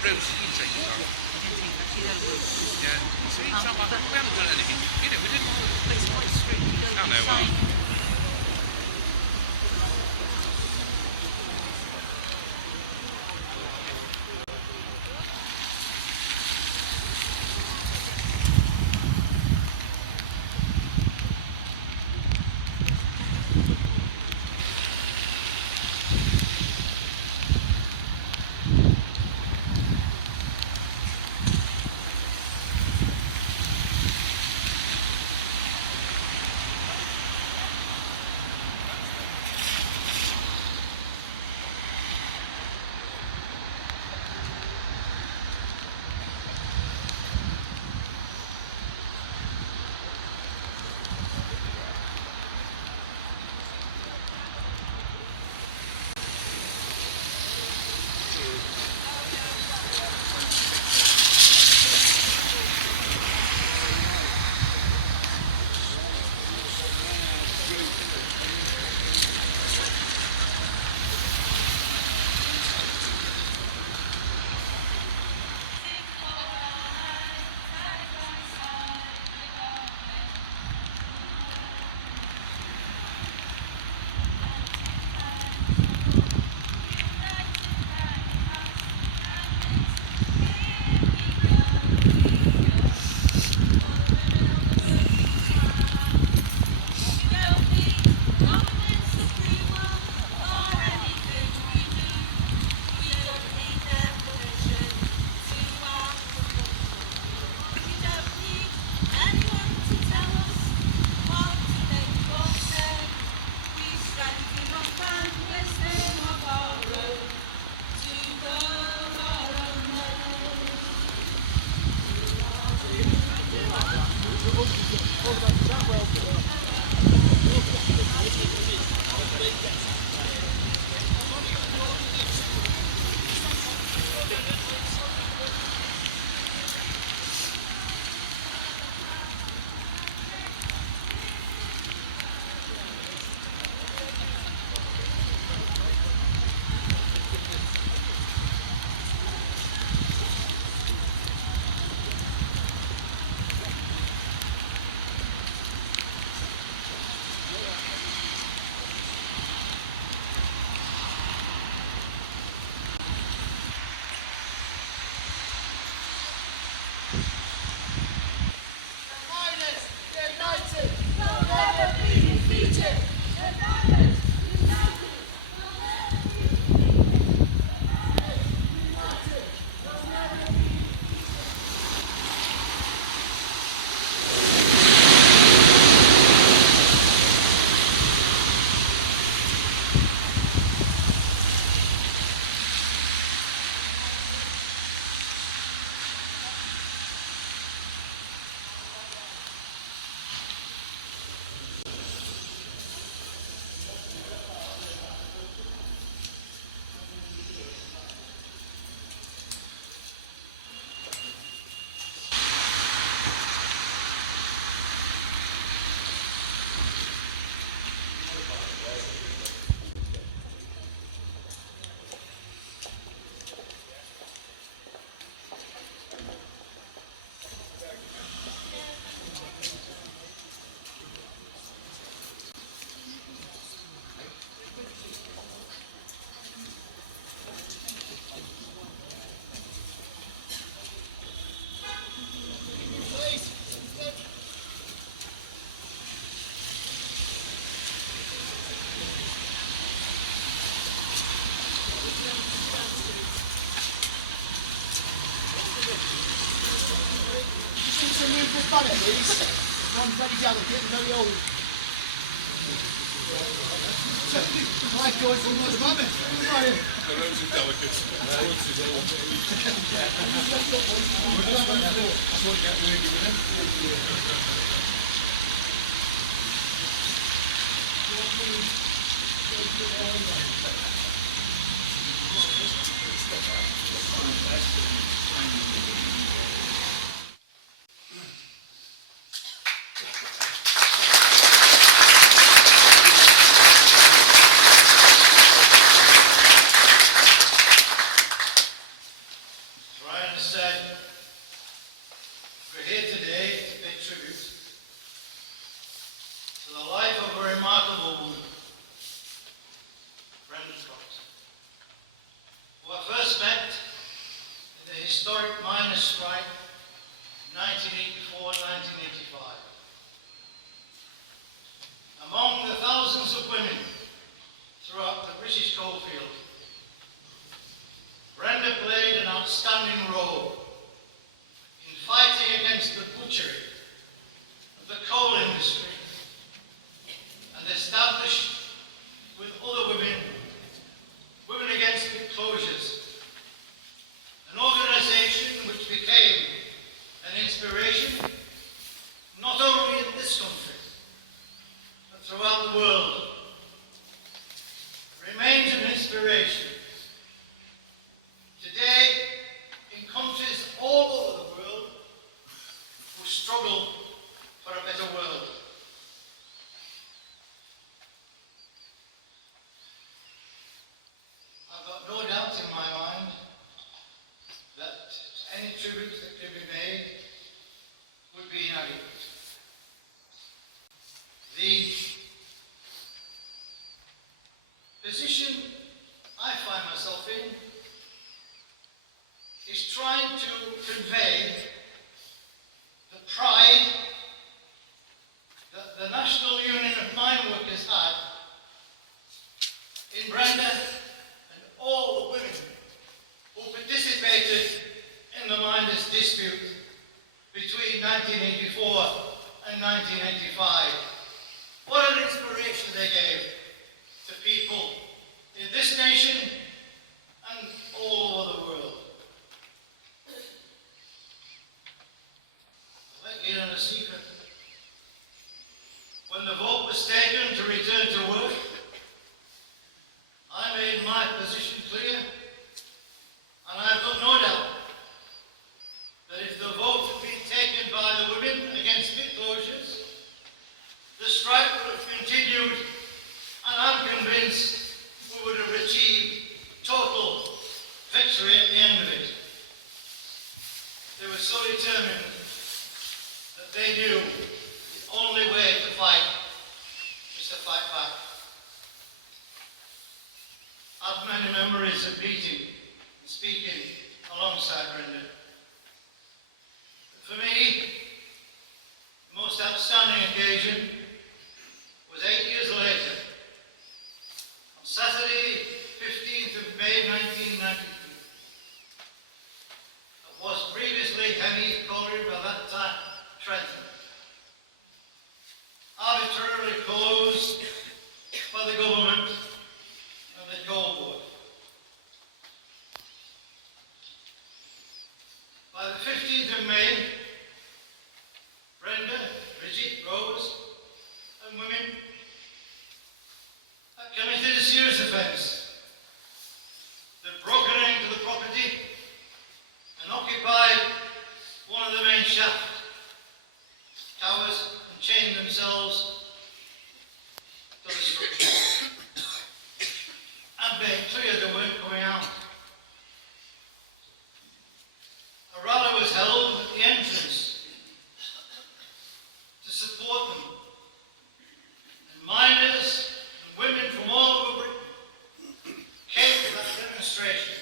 Bruce, you take the car. Yeah. See, it's not like we haven't done anything. You know, we didn't. It's quite strict. I know. Please. Non-bloody delicate, very old. My God, from the rabbit. The roads are delicate. The roads are delicate. I won't get rid of Schofield. Brenda played an outstanding role in fighting against the butchery of the coal industry and established with other women, Women Against Pit Closures, an organisation which became an inspiration not only in this country, but throughout the world. Remains an inspiration today in countries all over the world who struggle for a better world. I've got no doubt in my mind that any tribute that could be made would be inadequate. The position I find myself in is trying to convey the pride that the National Union of Mine Workers had in Brenda and all the women who participated in the miners' dispute between 1984 and 1985. What an inspiration they gave to people in this nation and all over the world. I'll let you in on a secret. When the vote was taken to return to work, I made my position clear, and I've got no doubt that if the vote had been taken by the women against pit closures, the strike would have continued, and I'm convinced we would have achieved total victory at the end of it. They were so determined that they knew the only way to fight is to fight back. I've many memories of meeting and speaking alongside Brenda. For me, the most outstanding occasion was 8 years later, on Saturday, 15th of May 1992. It was previously Henny Colliery, by that time Trent, arbitrarily closed by the government and the coal board. By the 15th of May, Brenda, Bridget, Rose, and women had committed a serious offence. They'd broken into the property and occupied one of the main shaft towers and chained themselves to the structure. And made clear they weren't coming out. A rally was held at the entrance to support them. And miners and women from all over Britain came to that demonstration.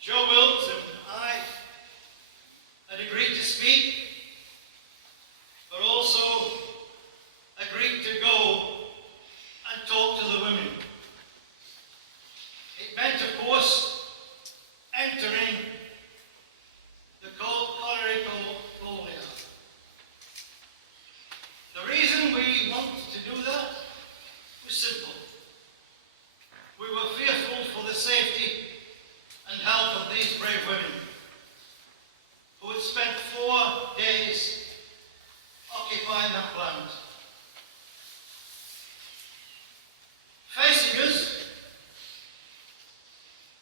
Joe Wilkes and I had agreed to speak, but also agreed to go and talk to the women. It meant, of course, entering the colliery coal yard. The reason we wanted to do that was simple. We were fearful for the safety and health of these brave women who had spent 4 days occupying that plant. Facing us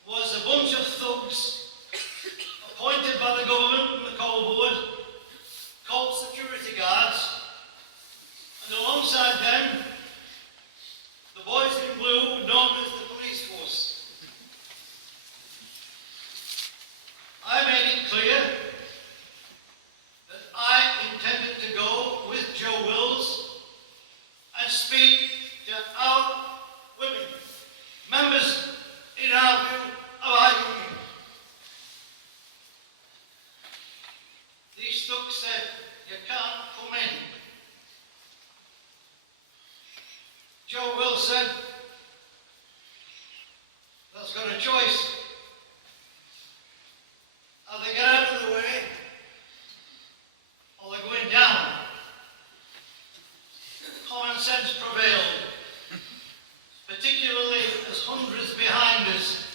was a bunch of thugs appointed by the government and the coal board, called security guards, and alongside them, the boys in blue known as the police force. I made it clear that I intended to go with Joe Wills and speak to our women, members in our view of our union. These thugs said, "You can't come in." Joe Will said, that's got a choice. Either get out of the way, or they're going down. Common sense prevailed, particularly as hundreds behind us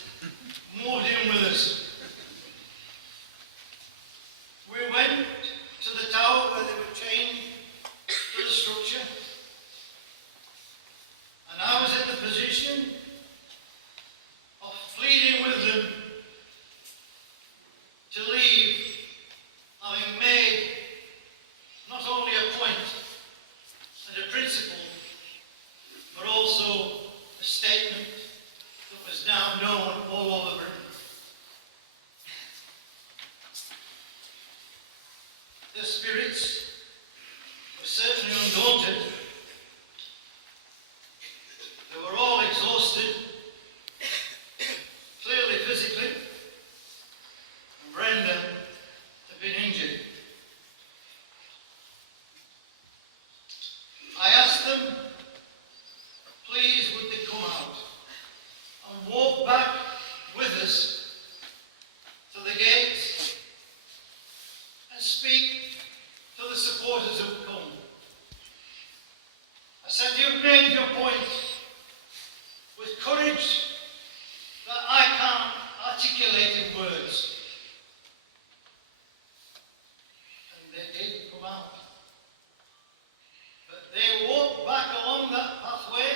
moved in with us. We went to the tower where they were chained to the structure, and I was in the position of pleading with them to leave, having made not only a point and a principle, but also a statement that was now known all over Britain. Their spirits were certainly undaunted. They were all exhausted, clearly physically, and Brenda had been injured. I asked them, please would they come out and walk back with us to the gates and speak to the supporters who come. I said, you've made your point with courage that I can't articulate in words. And they did come out. But they walked back along that pathway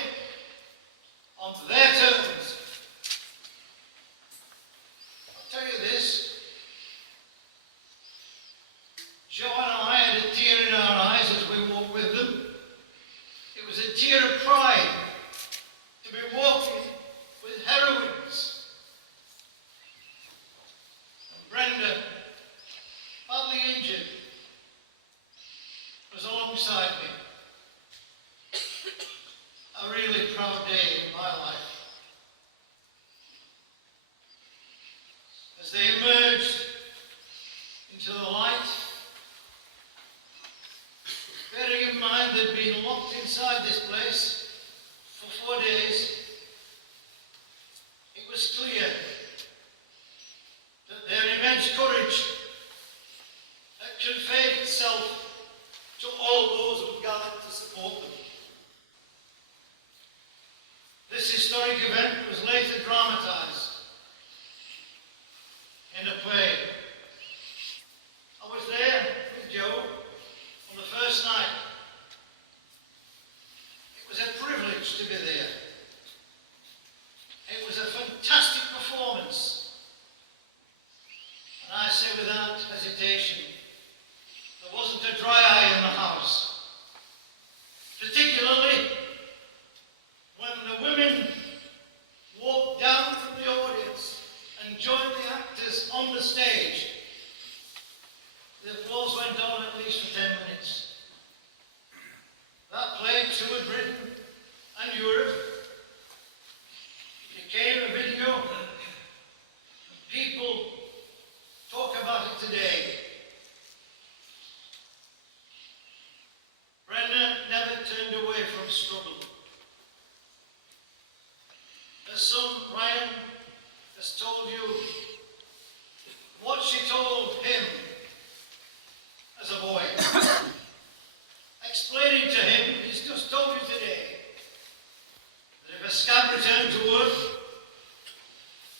on their terms. I'll tell you this, Joe and I had a tear in our eyes as we walked with them. It was a tear of pride to be walking with heroines. And Brenda, badly injured, was alongside me. A really proud day in my life. As they emerged into the light, bearing in mind they'd been locked inside this place for 4 days, it was clear that their immense courage had conveyed itself to all those who gathered to support them. This historic event was later dramatised in a play. I was there with Joe on the first night. It was a privilege to be there. It was a fantastic performance. And I say without hesitation, there wasn't a dry eye in the house. Particularly when the women walked down from the audience and joined the actors on the stage. The applause went on at least for 10 minutes. That play toured Britain and Europe. It became a video. People talk about it today. Brenda never turned away from struggle. Her son, Ryan, has told you what she told him as a boy. Explaining to him, he's just told you today, that if a scab returned to work,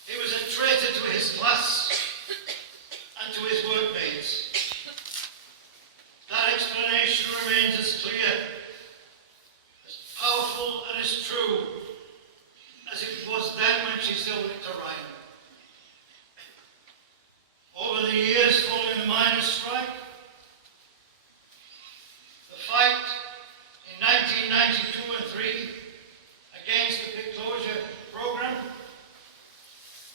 he was a traitor to his class and to his workmates. That explanation remains as clear, as powerful and as true as it was then when she told it to Ryan. Over the years following the miners' strike, the fight in 1992 and 3 against the pit closure program,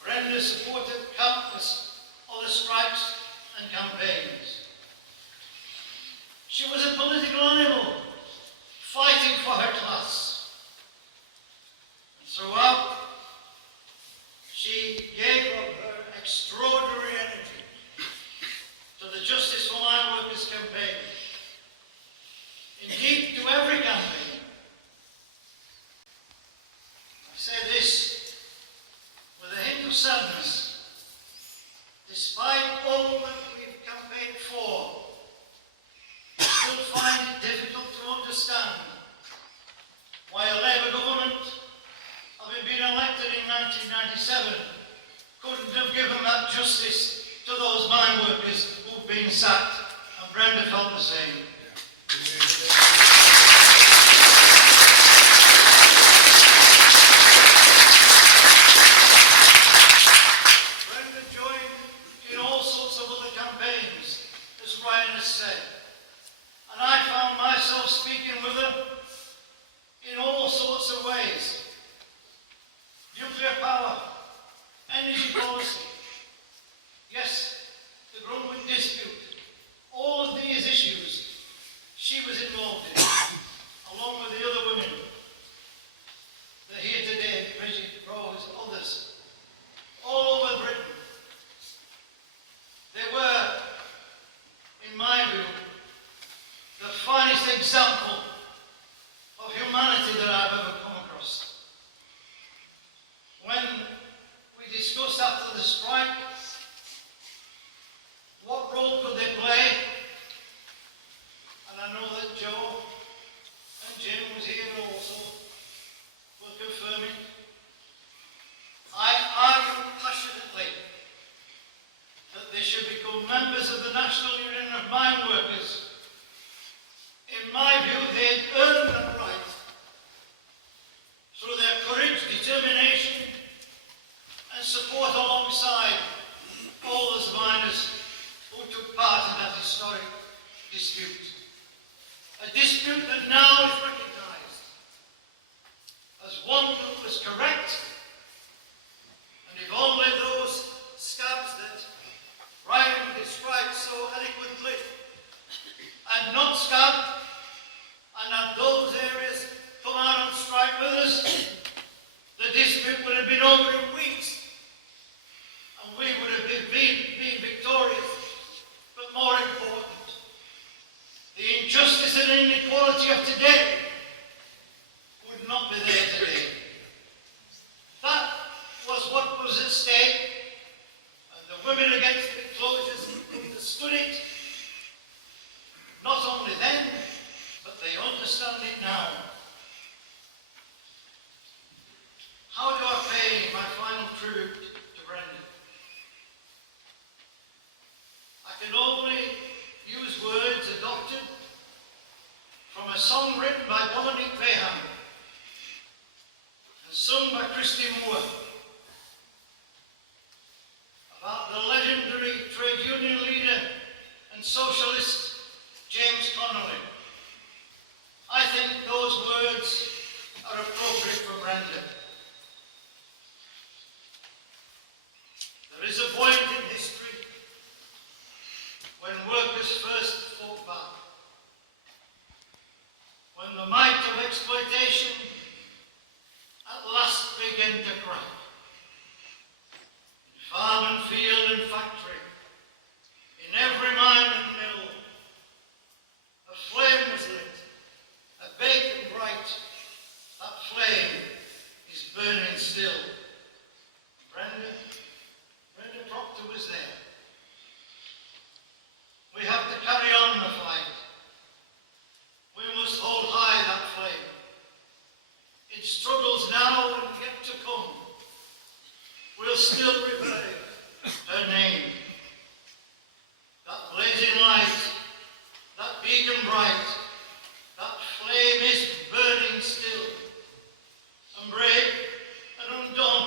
Brenda supported countless other strikes and campaigns. She was a political animal, fighting for her class. And throughout, she gave of her extraordinary energy to the Justice for Mine Workers campaign. Indeed, to every campaign. been sacked, and Brenda felt the same. Brenda joined in all sorts of other campaigns, as Ryan has said, and I found myself speaking with her in all sorts of ways. Nuclear power, energy policy, yes, the Grumman dispute, all of these issues she was involved in, along with the other women. They're here today, Bridget, Rose, others, all over Britain. They were, in my view, the finest example of humanity that I've ever come across. When we discussed after the strike, what role could they play? And I know that Joe and Jim was here also, will confirm it. I argue passionately that they should become members of the National Union of Mine Workers. In my view, they'd earned that right through their courage, determination, and support alongside all those miners who took part in that historic dispute. A dispute that now is recognised as one that was correct, and if only those scabs that Ryan described so eloquently had not scabbed and had those areas come out on strike with us, the dispute would have been over in weeks, and we would have been victorious. But more important, the injustice and inequality of today would not be there today. That was what was at stake, and the women against the closures understood it, not only then, but they understand it now. How do I pay my final tribute to Brenda? I can only use words adopted from a song written by Dominic Bayham and sung by Christy Moore about the legendary trade union leader and socialist James Connolly. I think those words are appropriate for Brenda. There is a point in history when workers first fought back, when the might of exploitation at last began to crack. In farm and field and factory, in every mine and mill, a flame was lit, a bacon bright. That flame is burning still. Brenda Procter was there. We have to carry on the fight. We must hold high that flame. In struggles now and yet to come, we'll still revere her name. That blazing light, that beacon bright, that flame is burning still. And brave and undaunted,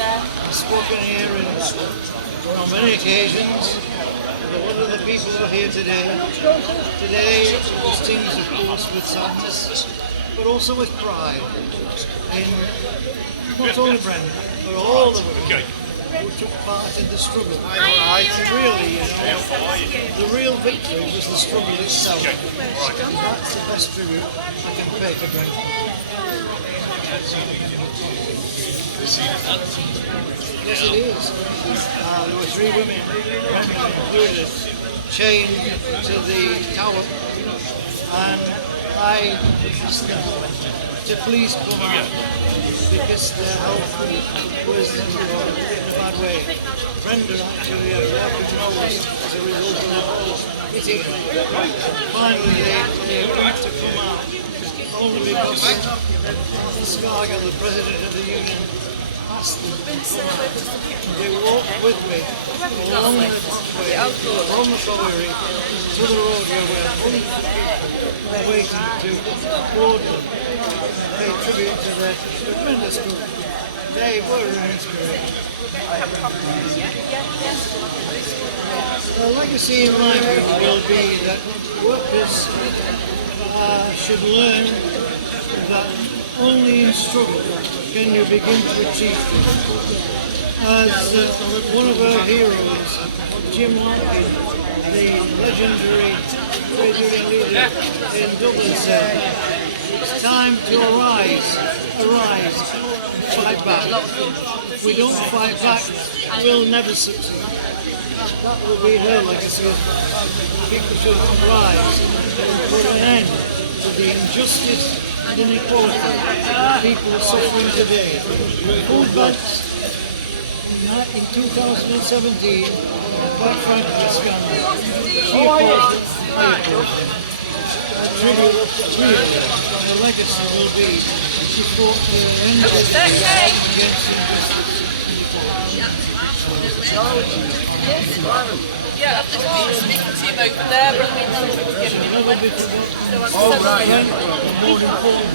I've spoken here on many occasions. But one of the people who are here today was tinged, of course, with sadness, but also with pride in not only Brenda, but all the women who took part in the struggle. And really, the real victory was the struggle itself. And that's the best tribute I can pay to Brenda. Yes, it is. There were 3 women, Brenda included, chained to the tower, and I asked them to please come out because their health was in a bad way. Brenda actually had a rapid nose as a result of hitting her. Finally, they agreed to come out only because Scargill, the president of the union, asked them to come out. They walked with me along the pathway from the colliery to the rodeo where hundreds of people were waiting to applaud them, pay tribute to their tremendous group. They were an inspiration. The legacy in my view will be that workers should learn that only in struggle can you begin to achieve things. As one of our heroes, Jim Larkin, the legendary trade union leader in Dublin, said, "It's time to arise, and fight back. If we don't fight back, we'll never succeed." That will be her legacy. People should rise and put an end to the injustice and inequality that people are suffering today. Food banks in 2017, quite frankly, a scandal. She opposed it, I opposed it. A tribute to her legacy will be she fought to end against injustice and inequality. Yeah, I've just been speaking to him over there, but more important,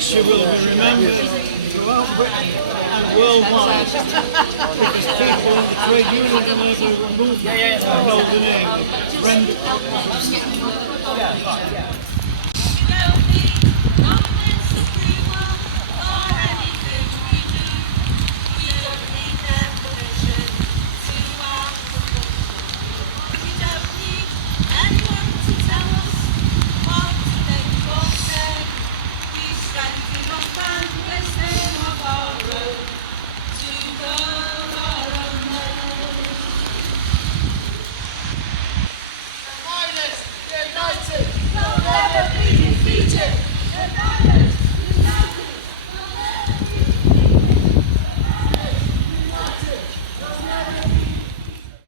she will be remembered throughout Britain and worldwide because people in the trade union and labour movement know the name of Brenda Procter.